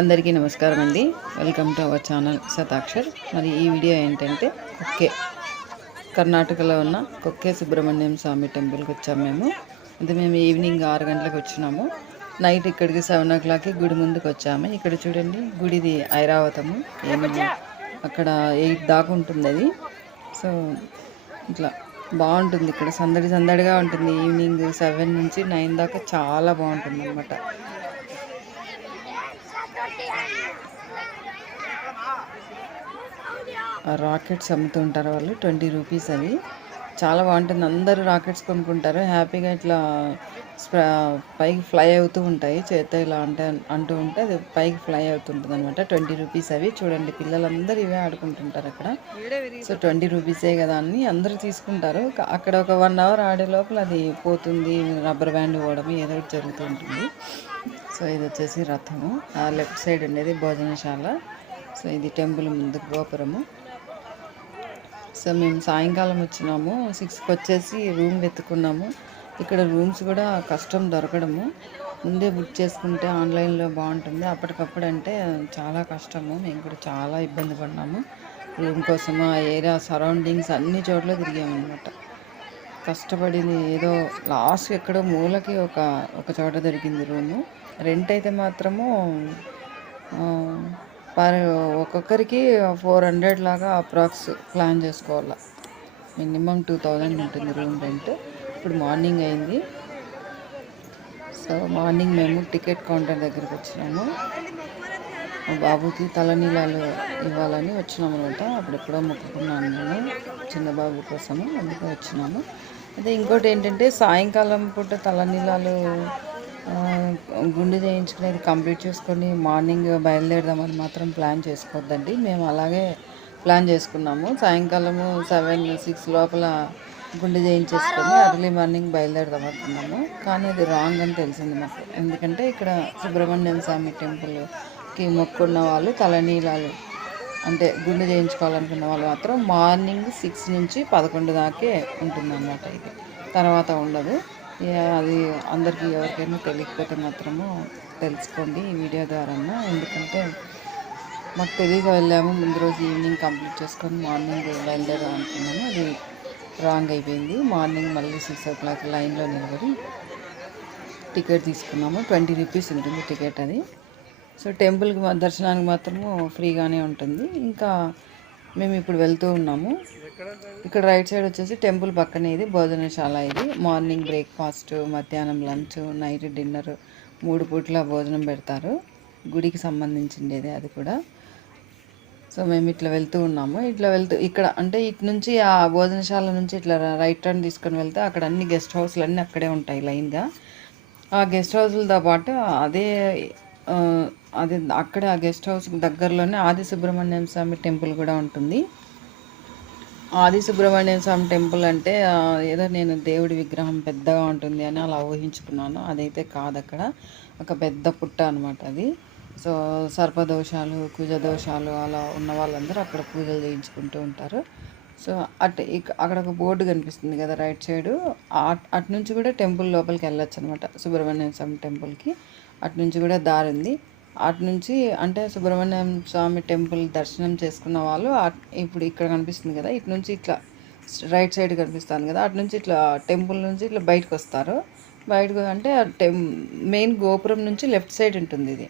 అందరికీ నమస్కారం అండి. Welcome to our channel Shatakshar. మరి ఈ వీడియో ఏంటంటే కొక్కే, కర్ణాటకలో ఉన్న కొక్కే సుబ్రహ్మణ్యం స్వామి టెంపుల్కి వచ్చాము మేము. అంటే మేము ఈవినింగ్ 6 గంటలకు వచ్చినాము. నైట్ ఇక్కడికి 7 o'clockకి గుడి ముందుకు వచ్చాము. ఇక్కడ చూడండి, గుడిది ఐరావతము. ఏమన్నా అక్కడ 8 దాకా ఉంటుంది అది. సో ఇట్లా బాగుంటుంది. ఇక్కడ సందడి సందడిగా ఉంటుంది. ఈవినింగ్ 7 నుంచి 9 దాకా చాలా బాగుంటుంది అన్నమాట. రాకెట్స్ అమ్ముతుంటారు వాళ్ళు, 20 రూపీస్ అవి. చాలా బాగుంటుంది. అందరూ రాకెట్స్ కొనుక్కుంటారు. హ్యాపీగా ఇట్లా పైకి ఫ్లై అవుతూ ఉంటాయి. చేత్తో ఇలా అంటూ ఉంటే అది పైకి ఫ్లై అవుతుంటుంది అనమాట. 20 రూపీస్ అవి. చూడండి, పిల్లలందరూ ఇవే ఆడుకుంటుంటారు అక్కడ. సో 20 రూపీసే కదా అని అందరూ తీసుకుంటారు. అక్కడ ఒక 1 hour ఆడే లోపల అది పోతుంది, రబ్బర్ బ్యాండ్ పోవడం ఏదో ఒకటి జరుగుతూ ఉంటుంది. సో ఇది వచ్చేసి రథము. ఆ లెఫ్ట్ సైడ్ ఉండేది భోజనశాల. సో ఇది టెంపుల్ ముందు గోపురము. సో మేము సాయంకాలం వచ్చినాము. 6కి వచ్చేసి రూమ్ వెతుకున్నాము. ఇక్కడ రూమ్స్ కూడా కష్టం దొరకడము. ముందే బుక్ చేసుకుంటే ఆన్లైన్లో బాగుంటుంది. అప్పటికప్పుడు అంటే చాలా కష్టము. మేము కూడా చాలా ఇబ్బంది పడినాము రూమ్ కోసము. ఆ ఏరియా సరౌండింగ్స్ అన్ని చోట్ల తిరిగామన్నమాట. కష్టపడింది ఏదో లాస్ట్ ఎక్కడో మూలకి ఒక చోట దొరికింది రూము. రెంట్ అయితే మాత్రము ఒక్కొక్కరికి 400 లాగా అప్రాక్స్ ప్లాన్ చేసుకోవాలి. మినిమం 2000 ఉంటుంది రూమ్ రెంట్. ఇప్పుడు మార్నింగ్ అయింది. సో మార్నింగ్ మేము టికెట్ కౌంటర్ దగ్గరికి వచ్చినాము. మా బాబుకి తలనీలాలు ఇవ్వాలని వచ్చినాము అనమాట. అప్పుడెప్పుడో మొక్కుకున్నాను నేను చిన్న బాబు కోసము, అందుకే వచ్చినాము. అదే ఇంకోటి ఏంటంటే, సాయంకాలం పూట తలనీలాలు గుండు చేయించుకునేది కంప్లీట్ చేసుకొని మార్నింగ్ బయలుదేరదామని మాత్రం ప్లాన్ చేసుకోవద్దండి. మేము అలాగే ప్లాన్ చేసుకున్నాము. సాయంకాలము 7-6 లోపల గుండు చేయించేసుకొని అర్లీ మార్నింగ్ బయలుదేరదాం అనుకున్నాము. కానీ అది రాంగ్ అని తెలిసింది మాకు. ఎందుకంటే ఇక్కడ సుబ్రహ్మణ్యం స్వామి టెంపుల్కి మొక్కున్న వాళ్ళు తలనీలాలు అంటే గుండు చేయించుకోవాలనుకున్న వాళ్ళు మాత్రం మార్నింగ్ 6 నుంచి 11 దాకే ఉంటుందన్నమాట. ఇది తర్వాత ఉండదు. అది అందరికీ ఎవరికైనా తెలియకపోతే మాత్రము తెలుసుకోండి ఈ వీడియో ద్వారా. ఎందుకంటే మాకు తెలియక వెళ్ళాము. ముందు రోజు ఈవినింగ్ కంప్లీట్ చేసుకొని మార్నింగ్ బయలుదేరాం అనుకున్నాము. అది రాంగ్ అయిపోయింది. మార్నింగ్ మళ్ళీ 6 o'clock లైన్లో నిలబడి టికెట్ తీసుకున్నాము. 20 రూపీస్ ఉంటుంది టికెట్ అది. సో టెంపుల్కి దర్శనానికి మాత్రము ఫ్రీగానే ఉంటుంది. ఇంకా మేము ఇప్పుడు వెళ్తూ ఉన్నాము. ఇక్కడ రైట్ సైడ్ వచ్చేసి టెంపుల్ పక్కనే ఇది భోజనశాల. ఇది మార్నింగ్ బ్రేక్ఫాస్ట్, మధ్యాహ్నం లంచ్, నైట్ డిన్నర్ 3 పూట్ల భోజనం పెడతారు. గుడికి సంబంధించిండేది అది కూడా. సో మేము ఇట్లా వెళ్తూ ఉన్నాము. ఇట్లా వెళ్తూ ఇక్కడ అంటే ఇటు నుంచి ఆ భోజనశాల నుంచి ఇట్లా రైట్ టర్న్ తీసుకొని వెళ్తే అక్కడ అన్ని గెస్ట్ హౌస్లు అన్నీ అక్కడే ఉంటాయి లైన్గా. ఆ గెస్ట్ హౌస్లతో పాటు అదే అక్కడే ఆ గెస్ట్ హౌస్ దగ్గరలోనే ఆది సుబ్రహ్మణ్యం స్వామి టెంపుల్ కూడా ఉంటుంది. ఆది సుబ్రహ్మణ్యం స్వామి టెంపుల్ అంటే ఏదో నేను దేవుడి విగ్రహం పెద్దగా ఉంటుంది అని అలా ఊహించుకున్నాను. అదైతే కాదు. అక్కడ ఒక పెద్ద పుట్ట అనమాట అది. సో సర్పదోషాలు, కుజదోషాలు అలా ఉన్న వాళ్ళందరూ అక్కడ పూజలు చేయించుకుంటూ ఉంటారు. సో అక్కడ ఒక బోర్డు కనిపిస్తుంది కదా రైట్ సైడు. అటు నుంచి కూడా టెంపుల్ లోపలికి వెళ్ళొచ్చు అనమాట. సుబ్రహ్మణ్యం స్వామి టెంపుల్కి అటు నుంచి కూడా దారి ఉంది. అటు నుంచి అంటే సుబ్రహ్మణ్యం స్వామి టెంపుల్ దర్శనం చేసుకున్న వాళ్ళు ఇప్పుడు ఇక్కడ కనిపిస్తుంది కదా, ఇటు నుంచి ఇట్లా రైట్ సైడ్ కనిపిస్తాను కదా, అటు నుంచి ఇట్లా టెంపుల్ నుంచి ఇట్లా బయటకు వస్తారు. బయటకు అంటే మెయిన్ గోపురం నుంచి లెఫ్ట్ సైడ్ ఉంటుంది ఇది.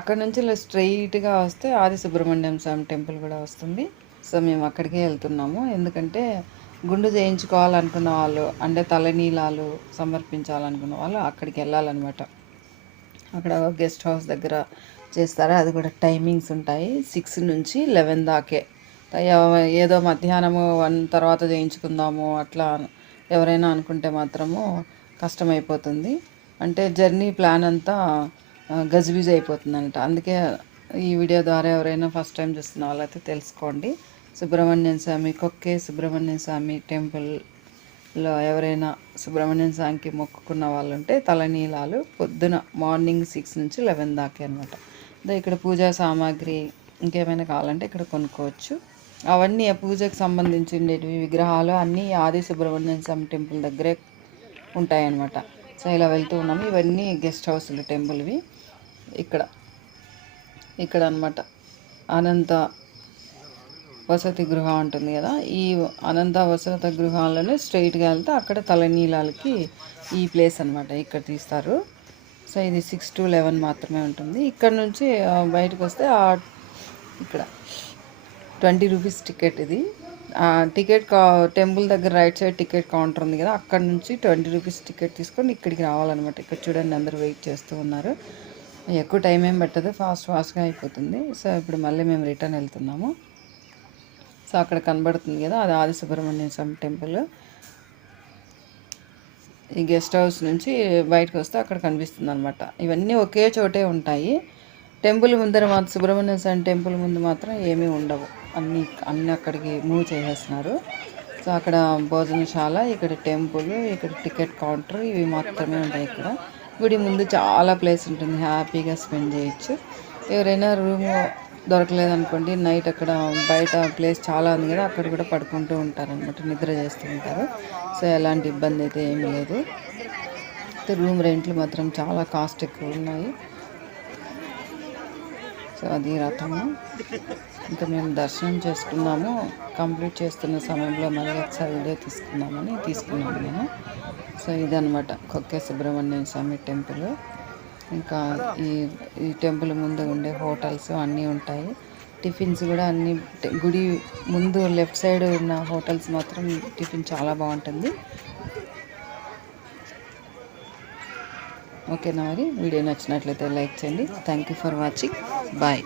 అక్కడ నుంచి ఇలా స్ట్రైట్గా వస్తే ఆది సుబ్రహ్మణ్యం స్వామి టెంపుల్ కూడా వస్తుంది. సో మేము అక్కడికే వెళ్తున్నాము. ఎందుకంటే గుండు చేయించుకోవాలనుకున్న వాళ్ళు అంటే తలనీలాలు సమర్పించాలనుకున్న వాళ్ళు అక్కడికి వెళ్ళాలన్నమాట. అక్కడ గెస్ట్ హౌస్ దగ్గర చేస్తారు. అది కూడా టైమింగ్స్ ఉంటాయి. 6 నుంచి 11 దాకే. ఏదో మధ్యాహ్నము 1 తర్వాత చేయించుకుందాము అట్లా ఎవరైనా అనుకుంటే మాత్రము కష్టమైపోతుంది. అంటే జర్నీ ప్లాన్ అంతా గజిబిజి అయిపోతుందంట. అందుకే ఈ వీడియో ద్వారా ఎవరైనా ఫస్ట్ టైం చూస్తున్న వాళ్ళైతే తెలుసుకోండి. సుబ్రహ్మణ్యం స్వామి కొక్కే సుబ్రహ్మణ్యం స్వామి టెంపుల్లో ఎవరైనా సుబ్రహ్మణ్యం స్వామికి మొక్కుకున్న వాళ్ళు ఉంటే తలనీలాలు పొద్దున మార్నింగ్ 6 నుంచి 11 దాకా అనమాట. ఇక్కడ పూజా సామాగ్రి ఇంకేమైనా కావాలంటే ఇక్కడ కొనుక్కోవచ్చు. అవన్నీ ఆ పూజకు సంబంధించినవి విగ్రహాలు అన్నీ ఆది సుబ్రహ్మణ్యం స్వామి టెంపుల్ దగ్గరే ఉంటాయన్నమాట. సో ఇలా వెళ్తూ ఉన్నాము. ఇవన్నీ గెస్ట్ హౌస్లు టెంపుల్వి. ఇక్కడ ఇక్కడ అనమాట అనంత వసతి గృహ ఉంటుంది కదా, ఈ అనంత వసతి గృహాలను స్ట్రైట్గా వెళ్తే అక్కడ తలనీలాలకి ఈ ప్లేస్ అనమాట, ఇక్కడ తీస్తారు. సో ఇది 6 to 11 మాత్రమే ఉంటుంది. ఇక్కడ నుంచి బయటకు వస్తే ఇక్కడ 20 రూపీస్ టికెట్ ఇది. టికెట్ టెంపుల్ దగ్గర రైట్ సైడ్ టికెట్ కౌంటర్ ఉంది కదా, అక్కడ నుంచి 20 రూపీస్ టికెట్ తీసుకొని ఇక్కడికి రావాలన్నమాట. ఇక్కడ చూడండి అందరూ వెయిట్ చేస్తూ ఉన్నారు. ఎక్కువ టైం ఏం పట్టదు, ఫాస్ట్గా అయిపోతుంది. సో ఇప్పుడు మళ్ళీ మేము రిటర్న్ వెళ్తున్నాము. సో అక్కడ కనబడుతుంది కదా, అది ఆది సుబ్రహ్మణ్య స్వామి టెంపుల్. ఈ గెస్ట్ హౌస్ నుంచి బయటకు వస్తే అక్కడ కనిపిస్తుంది అనమాట. ఇవన్నీ ఒకే చోటే ఉంటాయి. టెంపుల్ ముందర మాత్రం సుబ్రహ్మణ్య స్వామి టెంపుల్ ముందు మాత్రం ఏమీ ఉండవు, అన్నీ అక్కడికి మూవ్ చేసేస్తున్నారు. సో అక్కడ భోజనశాల, ఇక్కడ టెంపుల్, ఇక్కడ టికెట్ కౌంటర్, ఇవి మాత్రమే ఉంటాయి. ఇక్కడ గుడి ముందు చాలా ప్లేస్ ఉంటుంది, హ్యాపీగా స్పెండ్ చేయొచ్చు. ఎవరైనా రూమ్ దొరకలేదనుకోండి, నైట్ అక్కడ బయట ప్లేస్ చాలా ఉంది కదా, అక్కడ కూడా పడుకుంటూ ఉంటారనమాట, నిద్ర చేస్తూ ఉంటారు. సో ఎలాంటి ఇబ్బంది అయితే ఏమీ లేదు. రూమ్ రెంట్లు మాత్రం చాలా కాస్ట్ ఎక్కువ ఉన్నాయి. సో అది రథము. ఇంకా మేము దర్శనం చేసుకున్నాము, కంప్లీట్ చేస్తున్న సమయంలో మళ్ళీ ఒకసారి వీడియో తీసుకున్నాము నేను. సో ఇదనమాట కొక్కే సుబ్రహ్మణ్య స్వామి టెంపుల్. ఇంకా ఈ టెంపుల్ ముందు ఉండే హోటల్స్ అన్నీ ఉంటాయి. టిఫిన్స్ కూడా అన్నీ గుడి ముందు లెఫ్ట్ సైడ్ ఉన్న హోటల్స్ మాత్రం టిఫిన్ చాలా బాగుంటుంది. ఓకేనా, మరి వీడియో నచ్చినట్లయితే లైక్ చేయండి. Thank you for watching. Bye.